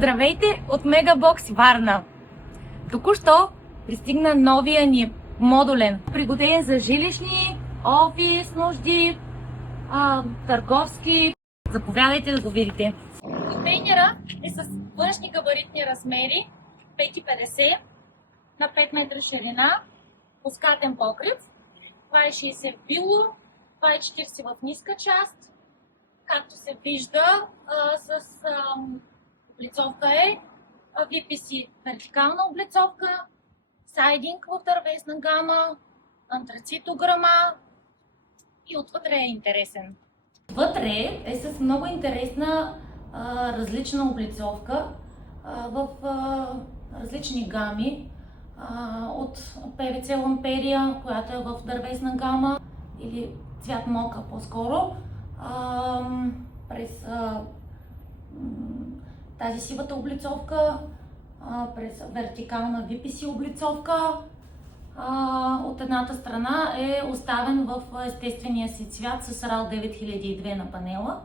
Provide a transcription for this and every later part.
Здравейте от Мегабокс Варна! Току-що пристигна новия ни модулен, пригоден за жилищни, офис, нужди, търговски. Заповядайте да го видите. Контейнера е с външни габаритни размери 5,50 на 5 метра ширина, пускатен покрив. Това е 60 в било, това е 40 в ниска част. Както се вижда, облицовка е VPC вертикална облицовка, сайдинг в дървесна гама, антрацитограма и отвътре е интересен. Вътре е с много интересна различна облицовка в различни гами, от PVC ламперия, която е в дървесна гама или цвят мока по-скоро, през тази сивата облицовка, през вертикална VPC облицовка. От едната страна е оставен в естествения си цвят с RAL 9002 на панела.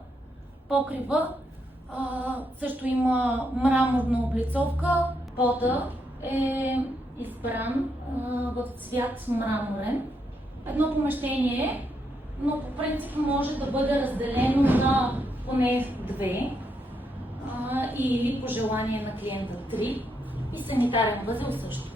Покрива също има мраморна облицовка. Пода е избран в цвят мраморен. Едно помещение, но по принцип може да бъде разделено на поне две или по желание на клиента 3 и санитарен възел също.